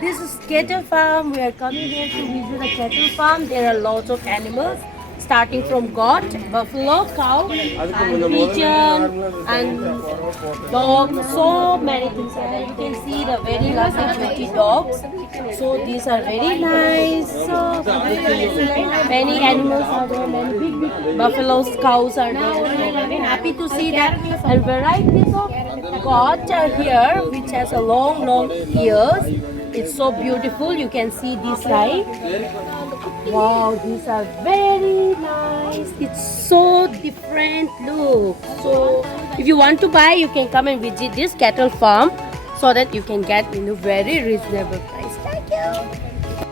This is cattle farm. We are coming here to visit a cattle farm. There are lots of animals, starting from goat, buffalo, cow, and pigeon, and dog. So many things are there. You can see the very lovely pretty dogs. So these are very nice. So many animals are there. Many big buffaloes, cows are there. So very happy to see that. And varieties of goat are here, which has a long ears. It's so beautiful. You can see this side. Wow, these are very nice. It's so different. Look. So if you want to buy, you can come and visit this cattle farm so that you can get in a very reasonable price. Thank you.